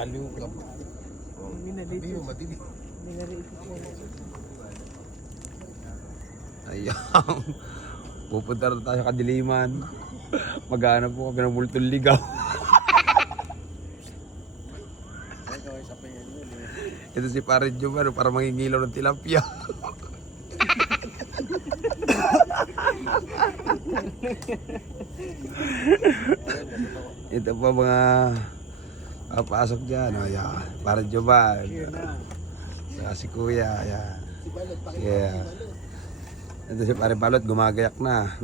Baliw ka po. Hindi mo matindi. Ayan. Pupunta na tayo sa Kadiliman. Maghanap po kami ng multong ligaw. Ito si Pare Jumar para mangingilaw ng tilapia. Ito pa mga pasok dyan. O, yan. Pare Jumar. Saka si Kuya. Yan. Yeah. Ito si Pare Balot, gumagayak na.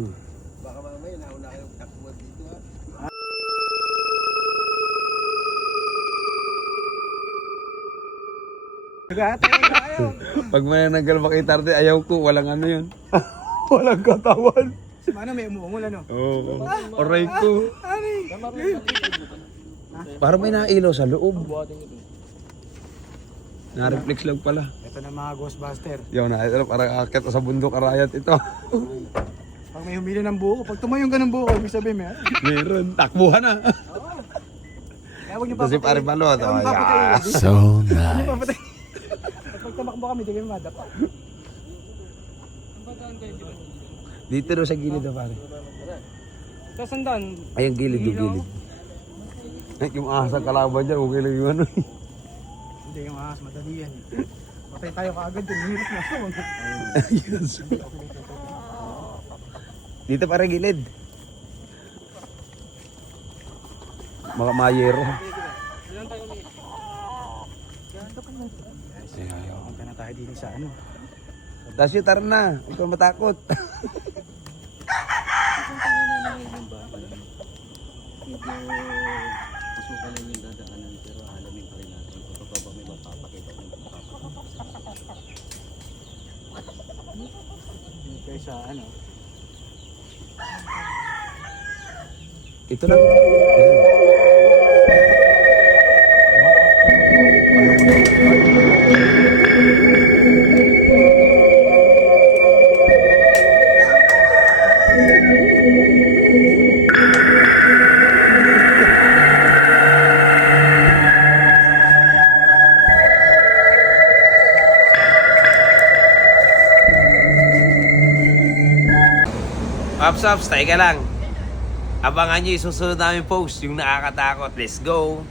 Baka mamaya nauna kayong takbo dito ha. Pag may nanggal makita rin, ayaw ko, walang ano yun. Walang katawan. Mana may umuungol ano? Oo. Aray ko. Parang may nailaw sa loob. Na-reflex lang pala. Ito na mga Ghostbuster. Yaw na, ito parang akit sa bundok arayat ito. Pag may humili ng buko, pag tumayong ka ng buko, ibig sabihin may Meron, takbuhan na. Kaya huwag niyo Ito si Pare Balot. Oh, yeah. So nice. Pag tumakbo kami, di kayo madapa. Dito rin sa gilid na pare. Sa sandan. Ay, ang gilid, yung gilid. Ay, yung ahas ang kalaban dyan, okay lang yung ano. Hindi yung ahas, madali yan. Patay tayo kaagad, hirap na so. Dito pare gilid. Mga mayero. Punta na tayo dito sa ano. Tapos yung tara na, huwag kang matakot. Kaya sa ano. Ito lang. Pops, tayo ka lang. Abangan nyo yung susunod namin post, yung nakakatakot. Let's go!